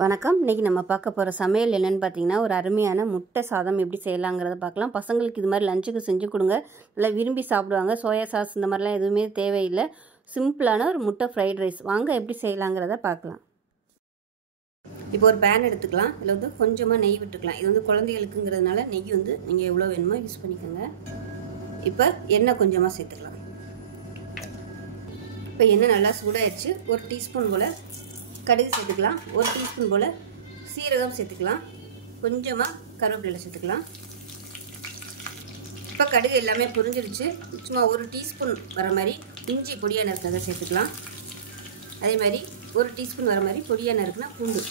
வணக்கம். இன்றைக்கி நம்ம பார்க்க போகிற சமையல் என்னென்னு பார்த்தீங்கன்னா, ஒரு அருமையான முட்டை சாதம் எப்படி செய்யலாங்கிறத பார்க்கலாம். பசங்களுக்கு இது மாதிரி லஞ்சுக்கு செஞ்சு கொடுங்க, நல்லா விரும்பி சாப்பிடுவாங்க. சோயா சாஸ் இந்த மாதிரிலாம் எதுவுமே தேவையில்லை. சிம்பிளான ஒரு முட்டை ஃப்ரைட் ரைஸ் வாங்க எப்படி செய்யலாங்கிறத பார்க்கலாம். இப்போ ஒரு பேன் எடுத்துக்கலாம். இதில் வந்து கொஞ்சமாக நெய் விட்டுக்கலாம். இது வந்து குழந்தைகளுக்குங்கிறதுனால நெய் வந்து நீங்கள் எவ்வளோ வேணுமோ யூஸ் பண்ணிக்கோங்க. இப்போ எண்ணெய் கொஞ்சமாக சேர்த்துக்கலாம். இப்போ எண்ணெய் நல்லா சூடாகிடுச்சு. ஒரு டீஸ்பூன் போல் கடுகு சேர்த்துக்கலாம். ஒரு டீஸ்பூன் போல் சீரகம் சேர்த்துக்கலாம். கொஞ்சமாக கருவேப்பிலை சேர்த்துக்கலாம். இப்போ கடுகு எல்லாமே புரிஞ்சிருச்சு. சும்மா ஒரு டீஸ்பூன் வர மாதிரி இஞ்சி பொடியாக நறுக்கிறத சேர்த்துக்கலாம். அதே மாதிரி ஒரு டீஸ்பூன் வர மாதிரி பொடியாக நறுக்குனா பூண்டு.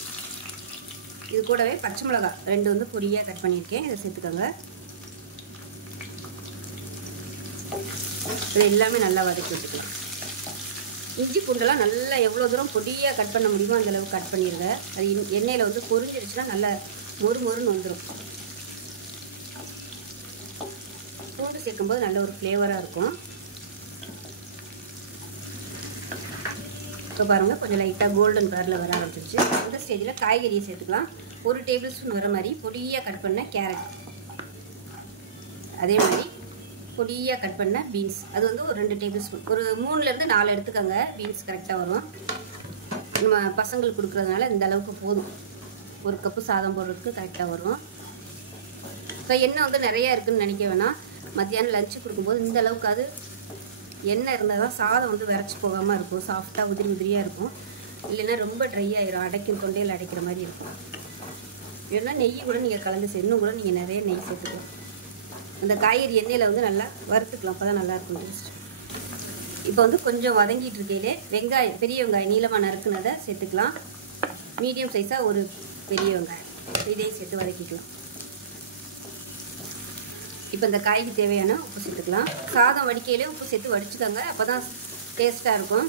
இது கூடவே பச்சை மிளகாய் 2 வந்து பொடியாக கட் பண்ணியிருக்கேன், இதை சேர்த்துக்கோங்க. இது எல்லாமே நல்லா வதக்கி வச்சுக்கலாம். இஞ்சி பூண்டெல்லாம் நல்லா எவ்வளோ தூரம் பொடியாக கட் பண்ண முடியுமோ அந்தளவுக்கு கட் பண்ணிடுங்க. அது எண்ணெயில் வந்து பொரிஞ்சிருச்சுன்னா நல்லா மொறுன்னு வந்துடும். பூண்டு சேர்க்கும்போது நல்ல ஒரு ஃப்ளேவராக இருக்கும். இப்போ பாருங்கள், கொஞ்சம் லைட்டாக கோல்டன் கலரில் வர ஆரம்பிச்சிருச்சு. அந்த ஸ்டேஜில் காய்கறியை சேர்த்துக்கலாம். 1 டேபிள் ஸ்பூன் வர மாதிரி பொடியாக கட் பண்ண கேரட், அதே மாதிரி பொடியாக கட் பண்ண பீன்ஸ், அது வந்து ஒரு 2 டேபிள் ஸ்பூன், ஒரு 3லேருந்து 4 எடுத்துக்கோங்க. பீன்ஸ் கரெக்டாக வரும். நம்ம பசங்களுக்கு கொடுக்குறதுனால இந்த அளவுக்கு போதும். 1 கப்பு சாதம் போடுறதுக்கு கரெக்டாக வரும். இப்போ எண்ணெய் வந்து நிறையா இருக்குதுன்னு நினைக்க வேணாம். மத்தியானம் லஞ்சு கொடுக்கும்போது இந்த அளவுக்கு அது எண்ணெய் இருந்தால் தான் சாதம் வந்து விரைச்சி போகாமல் இருக்கும். சாஃப்டாக உதிரியாக இருக்கும். இல்லைன்னா ரொம்ப ட்ரை ஆகிரும், அடைக்கும், தொண்டையில் அடைக்கிற மாதிரி இருக்கும். இல்லைன்னா நெய் கூட நீங்கள் கலந்து இன்னும் கூட நீங்கள் நிறைய நெய் சேர்த்துக்கலாம். அந்த காய்கறி எண்ணெயில் வந்து நல்லா வறுத்துக்கலாம். அப்போ தான் நல்லாயிருக்கும் டேஸ்ட். இப்போ வந்து கொஞ்சம் வதங்கிட்டு இருக்கையிலே வெங்காயம், பெரிய வெங்காயம் நீளமாக நறுக்குனதை சேர்த்துக்கலாம். மீடியம் சைஸாக ஒரு பெரிய வெங்காயம், இதையும் சேர்த்து வதக்கிக்கலாம். இப்போ இந்த காய்க்கு தேவையான உப்பு சேர்த்துக்கலாம். சாதம் வடிக்கையிலே உப்பு சேர்த்து வடிச்சுக்கோங்க, அப்போ தான் டேஸ்ட்டாக இருக்கும்.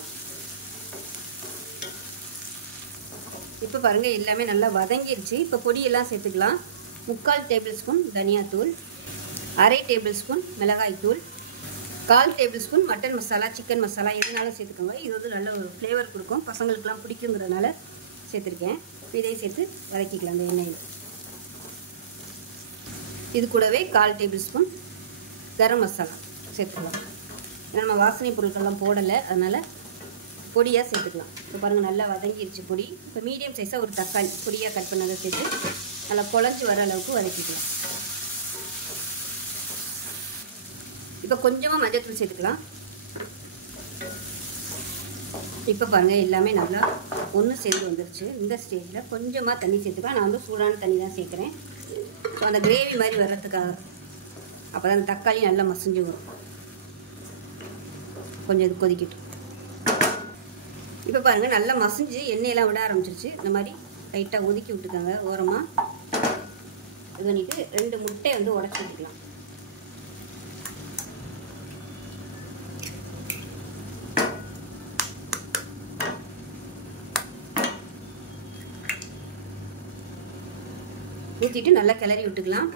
இப்போ பாருங்கள், எல்லாமே நல்லா வதங்கிடுச்சு. இப்போ பொடியெல்லாம் சேர்த்துக்கலாம். 3/4 டேபிள் ஸ்பூன் தனியாத்தூள், 1/2 டேபிள் ஸ்பூன் மிளகாய்த்தூள், 1/4 table spoon mutton masala, chicken masala எதுனாலும் சேர்த்துக்கோங்க. இது வந்து நல்ல ஒரு ஃப்ளேவர் கொடுக்கும், பசங்களுக்குலாம் பிடிக்குங்கிறதுனால சேர்த்துருக்கேன். இதையும் சேர்த்து வதக்கிக்கலாம் அந்த எண்ணெயில். இது கூடவே 1/4 டேபிள் ஸ்பூன் கரம் மசாலா சேர்த்துக்கலாம். ஏன்னா நம்ம வாசனை பொருட்கள்லாம் போடலை, அதனால் பொடியாக சேர்த்துக்கலாம். இப்போ பாருங்கள், நல்லா வதங்கிடுச்சு பொடி. இப்போ மீடியம் சைஸாக ஒரு தக்காளி பொடியாக கட் பண்ணதை சேர்த்து நல்லா குழஞ்சி வர அளவுக்கு வதக்கிக்கலாம். இப்போ கொஞ்சமாக மஞ்சள்தூள் சேர்த்துக்கலாம். இப்போ பாருங்கள், எல்லாமே நல்லா ஒன்று சேர்ந்து வந்துருச்சு. இந்த ஸ்டேஜில் கொஞ்சமாக தண்ணி சேர்த்துக்கலாம். நான் வந்து சூடான தண்ணி தான் சேர்க்குறேன். ஸோ அந்த கிரேவி மாதிரி வர்றதுக்காக. அப்போ தான் அந்த தக்காளி நல்லா மசிஞ்சு வரும். கொஞ்சம் இது கொதிக்கிட்டு. இப்போ பாருங்கள், நல்லா மசிஞ்சு எண்ணெயெல்லாம் விட ஆரம்பிச்சிருச்சு. இந்த மாதிரி லைட்டாக ஒதுக்கி விட்டுக்கோங்க ஓரமாக. இது பண்ணிவிட்டு 2 முட்டையை வந்து உடச்சி விட்டுக்கலாம். ஊற்றிட்டு நல்லா கிளறி விட்டுக்கலாம்.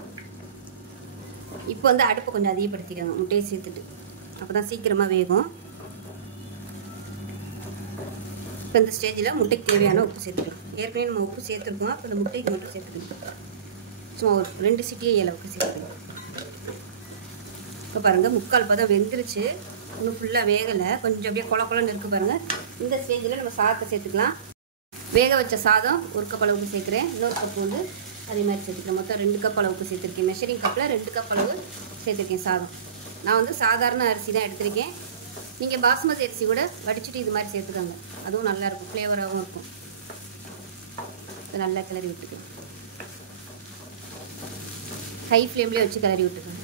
இப்போ வந்து அடுப்பை கொஞ்சம் அதிகப்படுத்திக்கோங்க முட்டையை சேர்த்துட்டு, அப்போ தான் சீக்கிரமாக வேகும். இப்போ இந்த ஸ்டேஜில் முட்டைக்கு தேவையான உப்பு சேர்த்துக்கலாம். ஏற்கனவே நம்ம உப்பு சேர்த்துருக்கோம். அப்போ இந்த முட்டைக்கு மட்டும் சேர்த்துக்கலாம். சும்மா ஒரு 2 சிட்டிகை அளவுக்கு சேர்த்துக்கலாம். இப்போ பாருங்கள், 3/4 பதம் வெந்துருச்சு. இன்னும் ஃபுல்லாக வேகலை, கொஞ்சம் அப்படியே கொலன்னு இருக்குது பாருங்கள். இந்த ஸ்டேஜில் நம்ம சாதத்தை சேர்த்துக்கலாம். வேக வச்ச சாதம் 1 கப் அளவுக்கு சேர்க்குறேன். இன்னொரு கப் வந்து அதே மாதிரி சேர்த்துக்கலாம். மொத்தம் 2 கப் அளவுக்கு சேர்த்துருக்கேன். மெஷரிங் கப்பில் 2 கப் அளவு சேர்த்துருக்கேன் சாதம். நான் வந்து சாதாரண அரிசி தான் எடுத்திருக்கேன். நீங்கள் பாஸ்மதி அரிசி கூட வடிச்சிட்டு இது மாதிரி சேர்த்துக்கோங்க, அதுவும் நல்லாயிருக்கும், ஃப்ளேவராகவும் இருக்கும். இதை நல்லா கிளறி விட்டுக்கோங்க. ஹை ஃப்ளேம்லேயே வச்சு கிளறி விட்டுக்கோங்க.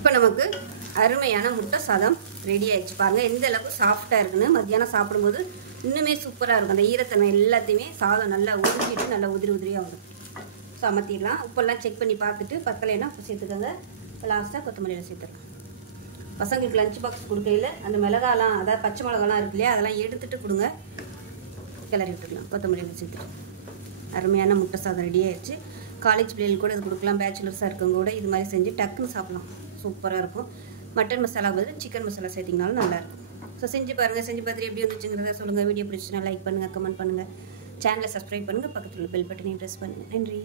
இப்போ நமக்கு அருமையான முட்டை சாதம் ரெடி ஆகிடுச்சு. பாருங்கள் எந்த அளவுக்கு சாஃப்டாக இருக்குன்னு. மத்தியானம் சாப்பிடும்போது இன்னுமே சூப்பராக இருக்கும். அந்த ஈரத்தன்மை எல்லாத்தையுமே சாதம் நல்லா உதிரிட்டு நல்லா உதிரியாக வரும். ஸோ அமர்த்திடலாம். உப்பெல்லாம் செக் பண்ணி பார்த்துட்டு பத்தலைன்னா உப்பு சேர்த்துக்கோங்க. லாஸ்ட்டாக கொத்தமல்லியில் சேர்த்துக்கலாம். பசங்களுக்கு லஞ்ச் பாக்ஸ் கொடுக்கையில் அந்த மிளகாலாம், அதாவது பச்சை மிளகாலாம் இருக்கு இல்லையா, அதெல்லாம் எடுத்துகிட்டு கொடுங்க. கிளறி விட்டுக்கலாம். கொத்தமல்லியில் சேர்த்துட்டு அருமையான முட்டை சாதம் ரெடி ஆகிடுச்சு. காலேஜ் பிள்ளைகள் கூட இது கொடுக்கலாம். பேச்சுலர்ஸாக இருக்கவங்க கூட இது மாதிரி செஞ்சு டக்குன்னு சாப்பிடலாம். சூப்பராக இருக்கும். மட்டன் மசாலா பதில் சிக்கன் மசாலா சேர்த்திங்கனாலும் நல்லாயிருக்கும். ஸோ செஞ்சு பாருங்கள், செஞ்சு பார்த்துட்டு எப்படி வந்துச்சுங்கிறத சொல்லுங்கள். வீடியோ பிடிச்சுன்னா லைக் பண்ணுங்கள், கமெண்ட் பண்ணுங்கள், சேனலை சப்ஸ்கிரைப் பண்ணுங்கள், பக்கத்தில் உள்ள பெல் பட்டனையும் ப்ரெஸ் பண்ணுங்கள். நன்றி.